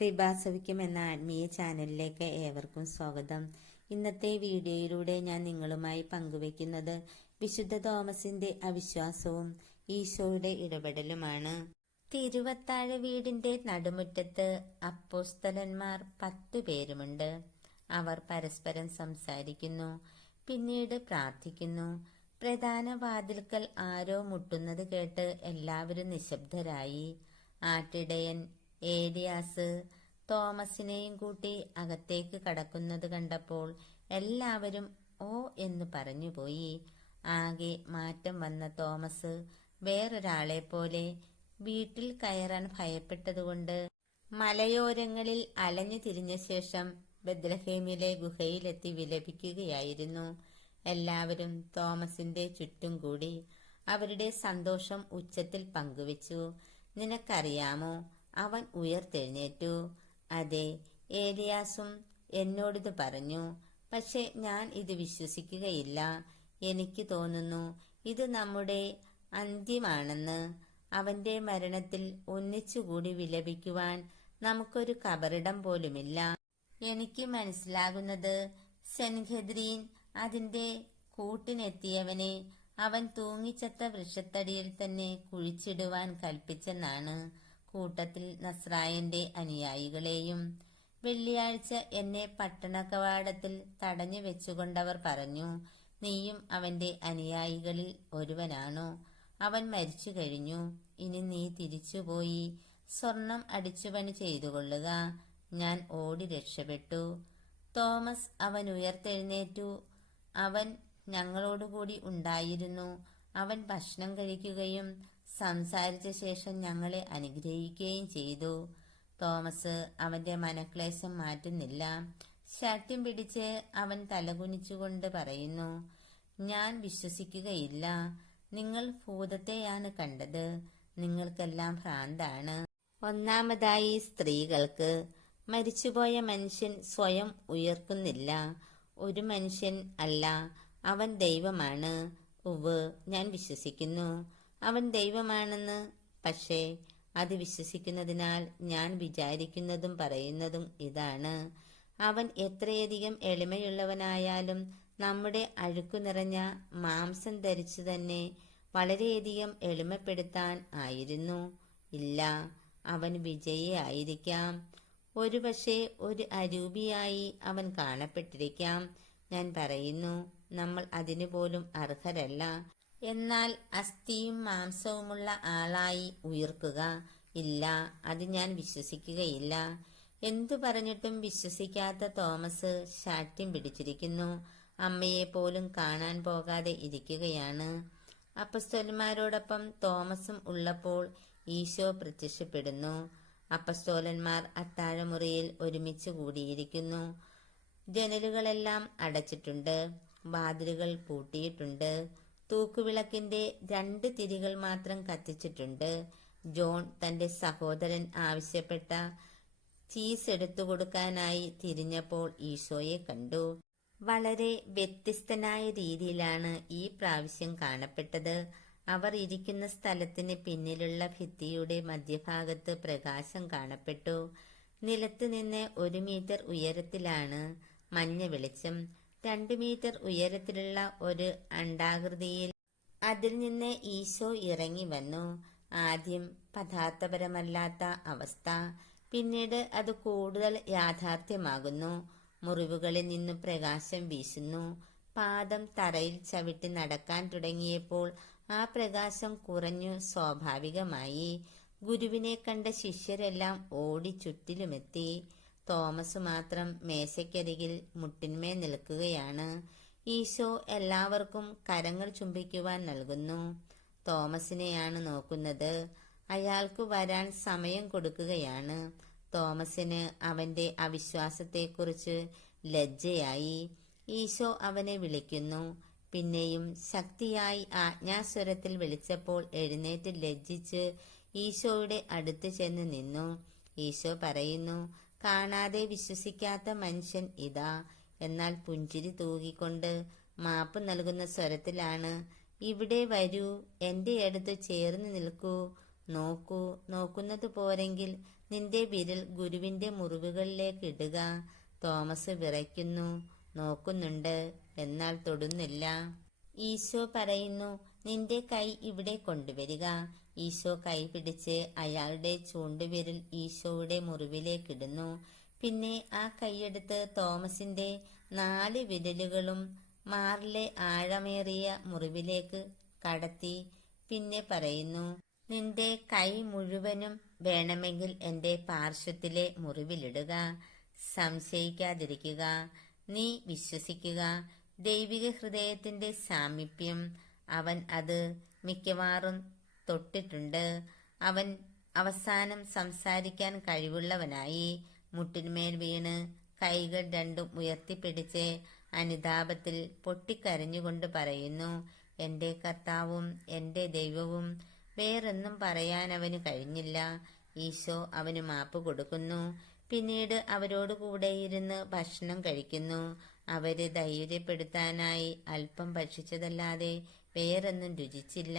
കൃപാസവിക്കും എന്ന ആത്മീയ ചാനലിലേക്ക് ഏവർക്കും സ്വാഗതം. ഇന്നത്തെ വീഡിയോയിലൂടെ ഞാൻ നിങ്ങളുമായി പങ്കുവെക്കുന്നത് വിശുദ്ധ തോമസിന്റെ അവിശ്വാസവും ഈശോയുടെ ഇടപെടലുമാണ്. തിരുവത്താഴ വീടിന്റെ നടുമുറ്റത്ത് അപ്പോസ്തലന്മാർ പത്തു പേരുമുണ്ട്. അവർ പരസ്പരം സംസാരിക്കുന്നു പിന്നീട് പ്രാർത്ഥിക്കുന്നു. പ്രധാന വാതിൽക്കൽ ആരോ മുട്ടുന്നത് കേട്ട് എല്ലാവരും നിശബ്ദരായി. ആട്ടിടയൻ ഏലിയാസ് തോമസിനെയും കൂട്ടി അകത്തേക്ക് കടക്കുന്നത് കണ്ടപ്പോൾ എല്ലാവരും ഓ എന്ന് പറഞ്ഞുപോയി. ആകെ മാറ്റം വന്ന തോമസ് വേറൊരാളെ പോലെ വീട്ടിൽ കയറാൻ ഭയപ്പെട്ടതുകൊണ്ട് മലയോരങ്ങളിൽ അലഞ്ഞു തിരിഞ്ഞ ശേഷം ബദ്ലഹേമിലെ ഗുഹയിലെത്തി വിലപിക്കുകയായിരുന്നു. എല്ലാവരും തോമസിന്റെ ചുറ്റും കൂടി അവരുടെ സന്തോഷം ഉച്ചത്തിൽ പങ്കുവച്ചു. നിനക്കറിയാമോ അവൻ ഉയർത്തെഴുന്നേറ്റു. അതെ ഏലിയാസും എന്നോടിത് പറഞ്ഞു. പക്ഷെ ഞാൻ ഇത് വിശ്വസിക്കുകയില്ല. എനിക്ക് തോന്നുന്നു ഇത് നമ്മുടെ അന്ത്യമാണെന്ന്. അവന്റെ മരണത്തിൽ ഒന്നിച്ചുകൂടി വിലപിക്കുവാൻ നമുക്കൊരു കബറിടം പോലുമില്ല. എനിക്ക് മനസ്സിലാകുന്നത് സെൻഖദ്രീൻ അതിന്റെ കൂട്ടിനെത്തിയവനെ അവൻ തൂങ്ങിച്ചത്ത വൃക്ഷത്തടിയിൽ തന്നെ കുഴിച്ചിടുവാൻ കൽപ്പിച്ചെന്നാണ്. കൂട്ടത്തിൽ നസ്രായന്റെ അനുയായികളെയും വെള്ളിയാഴ്ച എന്നെ പട്ടണക്കവാടത്തിൽ തടഞ്ഞു വെച്ചുകൊണ്ടവർ പറഞ്ഞു നീയും അവന്റെ അനുയായികളിൽ ഒരുവനാണോ? അവൻ മരിച്ചു കഴിഞ്ഞു. ഇനി നീ തിരിച്ചുപോയി സ്വർണം അടിച്ചുപണി ചെയ്തുകൊള്ളുക. ഞാൻ ഓടി രക്ഷപ്പെട്ടു തോമസ് അവൻ ഉയർത്തെഴുന്നേറ്റു. അവൻ ഞങ്ങളോടുകൂടി ഉണ്ടായിരുന്നു. അവൻ ഭക്ഷണം കഴിക്കുകയും സംസാരിച്ച ശേഷം ഞങ്ങളെ അനുഗ്രഹിക്കുകയും ചെയ്തു. തോമസ് അവന്റെ മനക്ലേശം മാറ്റുന്നില്ല. ശാഠ്യം പിടിച്ച് അവൻ തലകുനിച്ചുകൊണ്ട് പറയുന്നു ഞാൻ വിശ്വസിക്കുകയില്ല. നിങ്ങൾ ഭൂതത്തെയാണ് കണ്ടത്. നിങ്ങൾക്കെല്ലാം ഭ്രാന്താണ്. ഒന്നാമതായി സ്ത്രീകൾക്ക് മരിച്ചുപോയ മനുഷ്യൻ സ്വയം ഉയർക്കുന്നില്ല. ഒരു മനുഷ്യൻ അല്ല അവൻ ദൈവമാണ്. ഉവ് ഞാൻ വിശ്വസിക്കുന്നു. അവൻ ദൈവമാണെന്ന്. പക്ഷേ അത് വിശ്വസിക്കുന്നതിനാൽ ഞാൻ വിചാരിക്കുന്നതും പറയുന്നതും ഇതാണ്. അവൻ എത്രയധികം എളിമയുള്ളവനായാലും നമ്മുടെ അഴുക്കു നിറഞ്ഞ മാംസം ധരിച്ചു തന്നെ വളരെയധികം എളിമപ്പെടുത്താൻ ആയിരുന്നു. ഇല്ല അവൻ വിജയിയായിരിക്കാം ഒരുപക്ഷെ ഒരു അരൂപിയായി അവൻ കാണപ്പെട്ടിരിക്കാം. ഞാൻ പറയുന്നു നമ്മൾ അതിനു പോലും അർഹരല്ല. എന്നാൽ അസ്ഥിയും മാംസവുമുള്ള ആളായി ഉയർക്കുക ഇല്ല അത് ഞാൻ വിശ്വസിക്കുകയില്ല. എന്തു പറഞ്ഞിട്ടും വിശ്വസിക്കാത്ത തോമസ് ശാഠ്യം പിടിച്ചിരിക്കുന്നു. അമ്മയെ പോലും കാണാൻ പോകാതെ ഇരിക്കുകയാണ്. അപ്പസ്തോലന്മാരോടൊപ്പം തോമസും ഉള്ളപ്പോൾ ഈശോ പ്രത്യക്ഷപ്പെടുന്നു. അപ്പസ്തോലന്മാർ അത്താഴമുറിയിൽ ഒരുമിച്ച് കൂടിയിരിക്കുന്നു. ജനലുകളെല്ലാം അടച്ചിട്ടുണ്ട്. വാതിലുകൾ പൂട്ടിയിട്ടുണ്ട്. തൂക്കുവിളക്കിന്റെ രണ്ട് തിരികൾ മാത്രം കത്തിച്ചിട്ടുണ്ട്. ജോൺ തന്റെ സഹോദരൻ ആവശ്യപ്പെട്ട ചീസ് എടുത്തു കൊടുക്കാനായി തിരിഞ്ഞപ്പോൾ ഈശോയെ കണ്ടു. വളരെ വ്യത്യസ്തനായ രീതിയിലാണ് ഈ പ്രാവശ്യം കാണപ്പെട്ടത്. അവർ ഇരിക്കുന്ന സ്ഥലത്തിന് പിന്നിലുള്ള ഭിത്തിയുടെ മധ്യഭാഗത്ത് പ്രകാശം കാണപ്പെട്ടു. നിലത്ത് നിന്ന് ഒരു മീറ്റർ ഉയരത്തിലാണ് മഞ്ഞ വെളിച്ചം. രണ്ട് മീറ്റർ ഉയരത്തിലുള്ള ഒരു അണ്ടാകൃതിയിൽ അതിൽ നിന്ന് ഈശോ ഇറങ്ങി വന്നു. ആദ്യം പദാർത്ഥപരമല്ലാത്ത അവസ്ഥ പിന്നീട് അത് കൂടുതൽ യാഥാർത്ഥ്യമാകുന്നു. മുറിവുകളിൽ നിന്നും പ്രകാശം വീശുന്നു. പാദം തറയിൽ ചവിട്ടി നടക്കാൻ തുടങ്ങിയപ്പോൾ ആ പ്രകാശം കുറഞ്ഞു സ്വാഭാവികമായി. ഗുരുവിനെ കണ്ട ശിഷ്യരെല്ലാം ഓടി ചുറ്റിലുമെത്തി. തോമസ് മാത്രം മേശയ്ക്കരികിൽ മുട്ടിന്മേൽ നിൽക്കുകയാണ്. ഈശോ എല്ലാവർക്കും കരങ്ങൾ ചുംബിക്കുവാൻ നൽകുന്നു. തോമസിനെയാണ് നോക്കുന്നത്. അയാൾക്ക് വരാൻ സമയം കൊടുക്കുകയാണ്. തോമസിന് അവന്റെ അവിശ്വാസത്തെക്കുറിച്ച് ലജ്ജയായി. ഈശോ അവനെ വിളിക്കുന്നു. പിന്നെയും ശക്തിയായി ആജ്ഞാസ്വരത്തിൽ വിളിച്ചപ്പോൾ എഴുന്നേറ്റ് ലജ്ജിച്ച് ഈശോയുടെ അടുത്ത് ചെന്ന് നിന്നു. ഈശോ പറയുന്നു കാണാതെ വിശ്വസിക്കാത്ത മനുഷ്യൻ ഇതാ. എന്നാൽ പുഞ്ചിരി തൂകിക്കൊണ്ട് മാപ്പ് നൽകുന്ന സ്വരത്തിലാണ് ഇവിടെ വരൂ എന്റെ അടുത്ത് ചേർന്ന് നിൽക്കൂ നോക്കൂ നോക്കുന്നത് പോരെങ്കിൽ നിന്റെ വിരൽ ഗുരുവിന്റെ മുറിവുകളിലേക്ക് ഇടുക തോമസ് വിറയ്ക്കുന്നു നോക്കുന്നുണ്ട് എന്നാൽ തൊടുന്നില്ല. ഈശോ പറയുന്നു നിന്റെ കൈ ഇവിടെ കൊണ്ടുവരിക. ഈശോ കൈപിടിച്ച് അയാളുടെ ചൂണ്ടുവിരൽ ഈശോയുടെ മുറിവിലേക്കിടുന്നു പിന്നെ ആ കൈയെടുത്ത് തോമസിന്റെ നാല് വിരലുകളും മാറിലെ ആഴമേറിയ മുറിവിലേക്ക് കടത്തി പിന്നെ പറയുന്നു നിന്റെ കൈ മുഴുവനും വേണമെങ്കിൽ എന്റെ പാർശ്വത്തിലെ മുറിവിലിടുക. സംശയിക്കാതിരിക്കുക. നീ വിശ്വസിക്കുക. ദൈവിക ഹൃദയത്തിന്റെ സാമീപ്യം. അവൻ അത് മിക്കവാറും തൊട്ടിട്ടുണ്ട്. അവൻ അവസാനം സംസാരിക്കാൻ കഴിവുള്ളവനായി മുട്ടിന്മേൽ വീണ് കൈകൾ രണ്ടും ഉയർത്തിപ്പിടിച്ച് അനുതാപത്തിൽ പൊട്ടിക്കരഞ്ഞുകൊണ്ട് പറയുന്നു എന്റെ കർത്താവും എന്റെ ദൈവവും വേറൊന്നും പറയാൻ അവന് കഴിഞ്ഞില്ല. ഈശോ അവന് മാപ്പ് കൊടുക്കുന്നു. പിന്നീട് അവരോട് കൂടെ ഇരുന്ന് ഭക്ഷണം കഴിക്കുന്നു. അവരെ ധൈര്യപ്പെടുത്താനായി അല്പം ഭക്ഷിച്ചതല്ലാതെ വേറൊന്നും രുചിച്ചില്ല.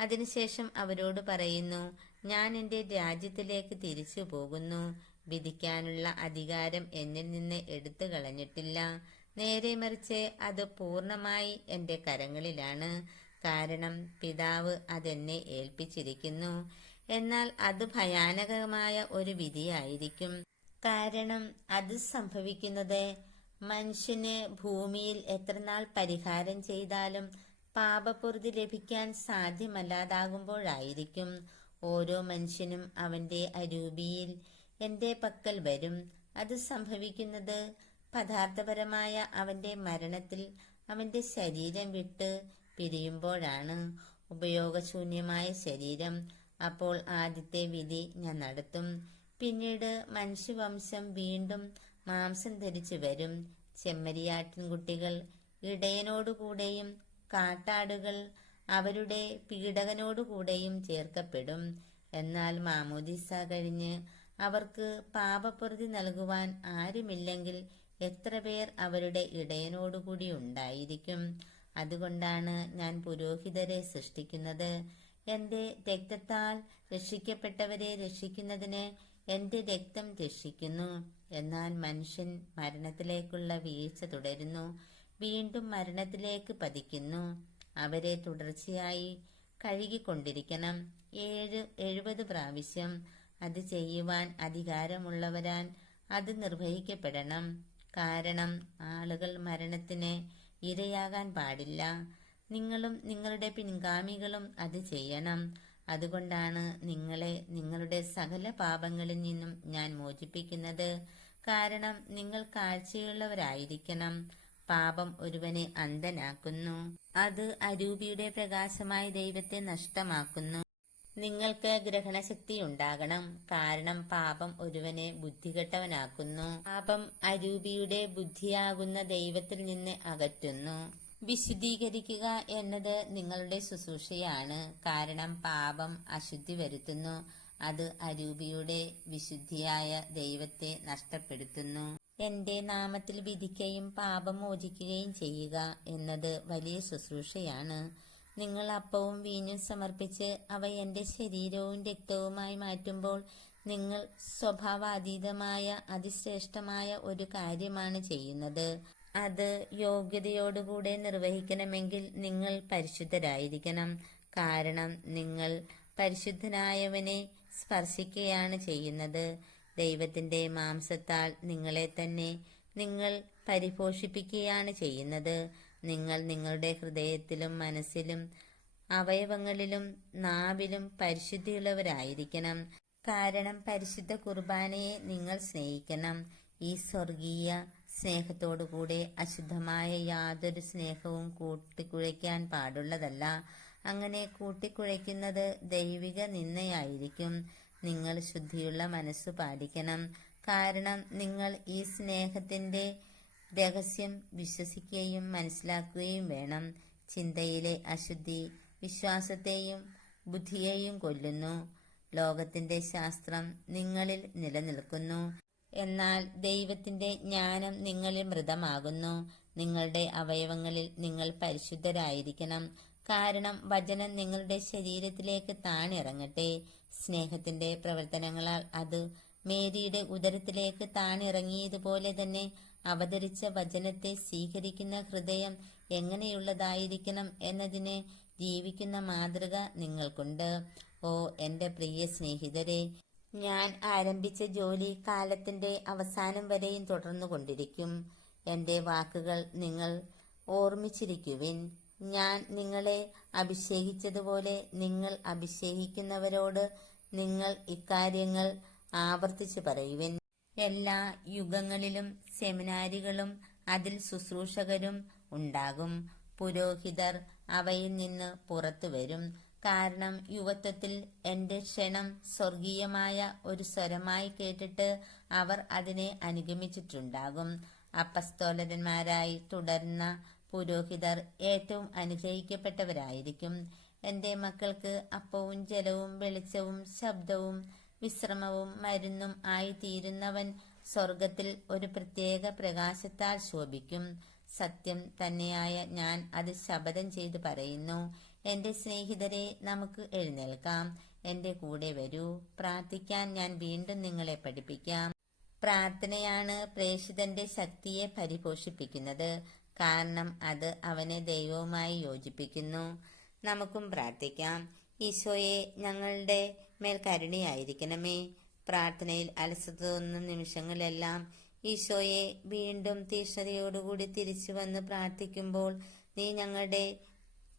അതിനുശേഷം അവരോട് പറയുന്നു ഞാൻ എന്റെ രാജ്യത്തിലേക്ക് തിരിച്ചു പോകുന്നു. വിധിക്കാനുള്ള അധികാരം എന്നിൽ നിന്ന് എടുത്തു കളഞ്ഞിട്ടില്ല. നേരെ മറിച്ച് അത് പൂർണമായി എന്റെ കരങ്ങളിലാണ്. കാരണം പിതാവ് അതെന്നെ ഏൽപ്പിച്ചിരിക്കുന്നു. എന്നാൽ അത് ഭയാനകമായ ഒരു വിധിയായിരിക്കും. കാരണം അത് സംഭവിക്കുന്നത് മനുഷ്യന് ഭൂമിയിൽ എത്രനാൾ പരിഹാരം ചെയ്താലും പാപപുറതി ലഭിക്കാൻ സാധ്യമല്ലാതാകുമ്പോഴായിരിക്കും ഓരോ മനുഷ്യനും അവന്റെ അരൂപിയിൽ എന്റെ പക്കൽ വരും. അത് സംഭവിക്കുന്നത് പദാർത്ഥപരമായ അവന്റെ മരണത്തിൽ അവന്റെ ശരീരം വിട്ട് പിരിയുമ്പോഴാണ്. ഉപയോഗശൂന്യമായ ശരീരം അപ്പോൾ ആദ്യത്തെ വിധി ഞാൻ നടത്തും. പിന്നീട് മനുഷ്യവംശം വീണ്ടും മാംസം ധരിച്ചു വരും. ചെമ്മരിയാട്ടിൻകുട്ടികൾ ഇടയനോടുകൂടെയും കാട്ടാടുകൾ അവരുടെ പീഡകനോടുകൂടെയും ചേർക്കപ്പെടും. എന്നാൽ മാമോദിസ കഴിഞ്ഞ് അവർക്ക് പാപപ്രതി നൽകുവാൻ ആരുമില്ലെങ്കിൽ എത്ര പേർ അവരുടെ ഇടയനോടുകൂടി ഉണ്ടായിരിക്കും. അതുകൊണ്ടാണ് ഞാൻ പുരോഹിതരെ സൃഷ്ടിക്കുന്നത്. എന്റെ രക്തത്താൽ രക്ഷിക്കപ്പെട്ടവരെ രക്ഷിക്കുന്നതിന് എന്റെ രക്തം രക്ഷിക്കുന്നു. എന്നാൽ മനുഷ്യൻ മരണത്തിലേക്കുള്ള വീഴ്ച തുടരുന്നു. വീണ്ടും മരണത്തിലേക്ക് പതിക്കുന്നു. അവരെ തുടർച്ചയായി കഴുകിക്കൊണ്ടിരിക്കണം. ഏഴ് എഴുപത് പ്രാവശ്യം അത് ചെയ്യുവാൻ അധികാരമുള്ളവരാൻ അത് നിർവഹിക്കപ്പെടണം. കാരണം ആളുകൾ മരണത്തിന് ഇരയാകാൻ പാടില്ല. നിങ്ങളും നിങ്ങളുടെ പിൻഗാമികളും അത് ചെയ്യണം. അതുകൊണ്ടാണ് നിങ്ങളെ നിങ്ങളുടെ സകല പാപങ്ങളിൽ നിന്നും ഞാൻ മോചിപ്പിക്കുന്നത്. കാരണം നിങ്ങൾ കാഴ്ചയുള്ളവരായിരിക്കണം. പാപം ഒരുവനെ അന്ധനാക്കുന്നു. അത് അരൂപിയുടെ പ്രകാശമായ ദൈവത്തെ നഷ്ടമാക്കുന്നു. നിങ്ങൾക്ക് ഗ്രഹണശക്തി ഉണ്ടാകണം. കാരണം പാപം ഒരുവനെ ബുദ്ധികെട്ടവനാക്കുന്നു. പാപം അരൂപിയുടെ ബുദ്ധിയാകുന്ന ദൈവത്തിൽ നിന്ന് അകറ്റുന്നു. വിശുദ്ധീകരിക്കുക എന്നത് നിങ്ങളുടെ ശുശ്രൂഷയാണ്. കാരണം പാപം അശുദ്ധി വരുത്തുന്നു. അത് അരൂപിയുടെ വിശുദ്ധിയായ ദൈവത്തെ നഷ്ടപ്പെടുത്തുന്നു. എന്റെ നാമത്തിൽ വിധിക്കുകയും പാപം മോചിക്കുകയും ചെയ്യുക എന്നത് വലിയ ശുശ്രൂഷയാണ്. നിങ്ങൾ അപ്പവും വീഞ്ഞും സമർപ്പിച്ച് അവ എന്റെ ശരീരവും രക്തവുമായി മാറ്റുമ്പോൾ നിങ്ങൾ സ്വഭാവാതീതമായ അതിശ്രേഷ്ഠമായ ഒരു കാര്യമാണ് ചെയ്യുന്നത്. അത് യോഗ്യതയോടുകൂടെ നിർവഹിക്കണമെങ്കിൽ നിങ്ങൾ പരിശുദ്ധരായിരിക്കണം. കാരണം നിങ്ങൾ പരിശുദ്ധനായവനെ സ്പർശിക്കുകയാണ് ചെയ്യുന്നത്. ദൈവത്തിന്റെ മാംസത്താൽ നിങ്ങളെ തന്നെ നിങ്ങൾ പരിപോഷിപ്പിക്കുകയാണ് ചെയ്യുന്നത്. നിങ്ങൾ നിങ്ങളുടെ ഹൃദയത്തിലും മനസ്സിലും അവയവങ്ങളിലും നാവിലും പരിശുദ്ധിയുള്ളവരായിരിക്കണം. കാരണം പരിശുദ്ധ കുർബാനയെ നിങ്ങൾ സ്നേഹിക്കണം. ഈ സ്വർഗീയ സ്നേഹത്തോടുകൂടെ അശുദ്ധമായ യാതൊരു സ്നേഹവും കൂട്ടിക്കുഴയ്ക്കാൻ പാടുള്ളതല്ല. അങ്ങനെ കൂട്ടിക്കുഴയ്ക്കുന്നത് ദൈവിക നിന്നയായിരിക്കും നിങ്ങൾ ശുദ്ധിയുള്ള മനസ്സ് പാലിക്കണം. കാരണം നിങ്ങൾ ഈ സ്നേഹത്തിന്റെ രഹസ്യം വിശ്വസിക്കുകയും മനസ്സിലാക്കുകയും വേണം. ചിന്തയിലെ അശുദ്ധി വിശ്വാസത്തെയും ബുദ്ധിയെയും കൊല്ലുന്നു. ലോകത്തിന്റെ ശാസ്ത്രം നിങ്ങളിൽ നിലനിൽക്കുന്നു. എന്നാൽ ദൈവത്തിന്റെ ജ്ഞാനം നിങ്ങളിൽ മൃതമാകുന്നു. നിങ്ങളുടെ അവയവങ്ങളിൽ നിങ്ങൾ പരിശുദ്ധരായിരിക്കണം. കാരണം വചനം നിങ്ങളുടെ ശരീരത്തിലേക്ക് താണിറങ്ങട്ടെ. സ്നേഹത്തിന്റെ പ്രവർത്തനങ്ങളാൽ അത് മേരിയുടെ ഉദരത്തിലേക്ക് താണിറങ്ങിയതുപോലെ തന്നെ അവതരിച്ച വചനത്തെ സ്വീകരിക്കുന്ന ഹൃദയം എങ്ങനെയുള്ളതായിരിക്കണം എന്നതിനെ ജീവിക്കുന്ന മാതൃക നിങ്ങൾക്കുണ്ട്. ഓ എന്റെ പ്രിയ സ്നേഹിതരെ ഞാൻ ആരംഭിച്ച ജോലി കാലത്തിന്റെ അവസാനം വരെയും തുടർന്നു കൊണ്ടിരിക്കും എന്റെ വാക്കുകൾ നിങ്ങൾ ഓർമ്മിച്ചിരിക്കുവിൻ. ഞാൻ നിങ്ങളെ അഭിഷേകിച്ചതുപോലെ നിങ്ങൾ അഭിഷേകിക്കുന്നവരോട് നിങ്ങൾ ഇക്കാര്യങ്ങൾ ആവർത്തിച്ചു പറയുവൻ. എല്ലാ യുഗങ്ങളിലും സെമിനാരികളും അതിൽ ശുശ്രൂഷകരും ഉണ്ടാകും. പുരോഹിതർ അവയിൽ നിന്ന് പുറത്തു വരും. കാരണം യുവത്വത്തിൽ എന്റെ ക്ഷണം സ്വർഗീയമായ ഒരു സ്വരമായി കേട്ടിട്ട് അവർ അതിനെ അനുഗമിച്ചിട്ടുണ്ടാകും. അപ്പസ്തോലരന്മാരായി തുടർന്ന പുരോഹിതർ ഏറ്റവും അനുഗ്രഹിക്കപ്പെട്ടവരായിരിക്കും എന്റെ മക്കൾക്ക് അപ്പവും ജലവും വെളിച്ചവും ശബ്ദവും വിശ്രമവും മരുന്നും ആയിത്തീരുന്നവൻ സ്വർഗത്തിൽ ഒരു പ്രത്യേക പ്രകാശത്താൽ ശോഭിക്കും. സത്യം തന്നെയായ ഞാൻ അത് ശപഥം ചെയ്തു പറയുന്നു. എന്റെ സ്നേഹിതരെ നമുക്ക് എഴുന്നേൽക്കാം. എന്റെ കൂടെ വരൂ. പ്രാർത്ഥിക്കാൻ ഞാൻ വീണ്ടും നിങ്ങളെ പഠിപ്പിക്കാം. പ്രാർത്ഥനയാണ് പ്രേഷിതന്റെ ശക്തിയെ പരിപോഷിപ്പിക്കുന്നത്. കാരണം അത് അവനെ ദൈവവുമായി യോജിപ്പിക്കുന്നു. നമുക്കും പ്രാർത്ഥിക്കാം. ഈശോയെ ഞങ്ങളുടെ മേൽ കരുണയായിരിക്കണമേ. പ്രാർത്ഥനയിൽ അലസത തോന്നുന്ന നിമിഷങ്ങളെല്ലാം ഈശോയെ വീണ്ടും തീഷ്ണതയോടുകൂടി തിരിച്ചു വന്ന് പ്രാർത്ഥിക്കുമ്പോൾ നീ ഞങ്ങളുടെ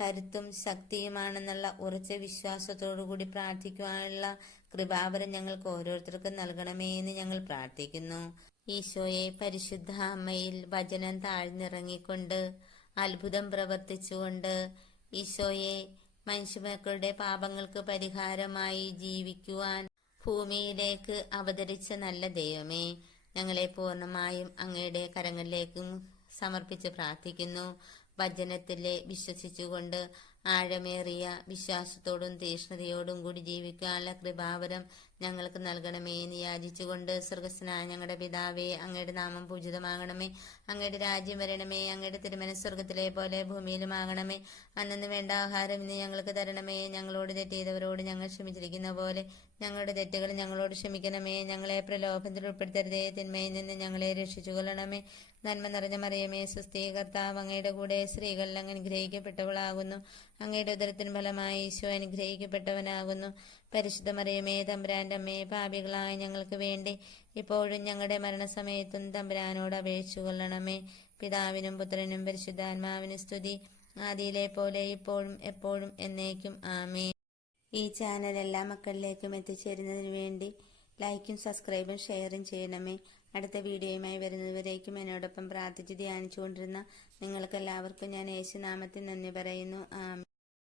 കരുത്തും ശക്തിയുമാണെന്നുള്ള ഉറച്ച വിശ്വാസത്തോടുകൂടി പ്രാർത്ഥിക്കുവാനുള്ള കൃപാവരം ഞങ്ങൾക്ക് ഓരോരുത്തർക്കും നൽകണമേ എന്ന് ഞങ്ങൾ പ്രാർത്ഥിക്കുന്നു. ഈശോയെ പരിശുദ്ധ അമ്മയിൽ വചനം താഴ്ന്നിറങ്ങിക്കൊണ്ട് അത്ഭുതം പ്രവർത്തിച്ചുകൊണ്ട് ഈശോയെ മനുഷ്യമക്കളുടെ പാപങ്ങൾക്ക് പരിഹാരമായി ജീവിക്കുവാൻ ഭൂമിയിലേക്ക് അവതരിച്ച നല്ല ദൈവമേ ഞങ്ങളെ പൂർണമായും അങ്ങയുടെ കരങ്ങളിലേക്കും സമർപ്പിച്ച് പ്രാർത്ഥിക്കുന്നു. വചനത്തിലെ വിശ്വസിച്ചുകൊണ്ട് ആഴമേറിയ വിശ്വാസത്തോടും തീഷ്ണതയോടും കൂടി ജീവിക്കാനുള്ള കൃപാവരം ഞങ്ങൾക്ക് നൽകണമേ. എന്ന് യാചിച്ചുകൊണ്ട് സ്വർഗസ്നായ ഞങ്ങളുടെ പിതാവേ അങ്ങയുടെ നാമം പൂജിതമാകണമേ. അങ്ങയുടെ രാജ്യം വരണമേ. അങ്ങയുടെ തിരുമന സ്വർഗത്തിലെ പോലെ ഭൂമിയിലുമാകണമേ. അന്നു വേണ്ട ആഹാരം ഇന്ന് ഞങ്ങൾക്ക് തരണമേ. ഞങ്ങളോട് തെറ്റ് ഞങ്ങൾ ക്ഷമിച്ചിരിക്കുന്ന പോലെ ഞങ്ങളുടെ തെറ്റുകൾ ഞങ്ങളോട് ക്ഷമിക്കണമേ. ഞങ്ങളെ പ്രലോഭനത്തിൽ ഉൾപ്പെടുത്തരുതേ. തിന്മയിൽ നിന്ന് ഞങ്ങളെ രക്ഷിച്ചു കൊള്ളണമേ നന്മ നിറഞ്ഞ മറിയമേ സുസ്ഥീ കർത്താവ് അങ്ങയുടെ കൂടെ സ്ത്രീകളിൽ അങ്ങ് അനുഗ്രഹിക്കപ്പെട്ടവളാകുന്നു. അങ്ങയുടെ ഉദരത്തിന് ഫലമായി ഈശോ അനുഗ്രഹിക്കപ്പെട്ടവനാകുന്നു. പരിശുദ്ധ മറിയമേ തമ്പുരാന്റെ അമ്മയെ പാപികളായ ഞങ്ങൾക്ക് വേണ്ടി ഇപ്പോഴും ഞങ്ങളുടെ മരണസമയത്തും തമ്പുരാനോട് അപേക്ഷിച്ചു കൊള്ളണമേ. പിതാവിനും പുത്രനും പരിശുദ്ധാത്മാവിനും സ്തുതി. ആദിയിലെ പോലെ ഇപ്പോഴും എപ്പോഴും എന്നേക്കും. ആമേ ഈ ചാനൽ എല്ലാ മക്കളിലേക്കും എത്തിച്ചേരുന്നതിന് വേണ്ടി ലൈക്കും സബ്സ്ക്രൈബും ഷെയറും ചെയ്യണമേ. അടുത്ത വീഡിയോയുമായി വരുന്നതുവരേക്കും എന്നോടൊപ്പം പ്രാർത്ഥിച്ച് ധ്യാനിച്ചുകൊണ്ടിരുന്ന നിങ്ങൾക്കെല്ലാവർക്കും ഞാൻ യേശുനാമത്തിൽ നന്ദി പറയുന്നു. ആമേ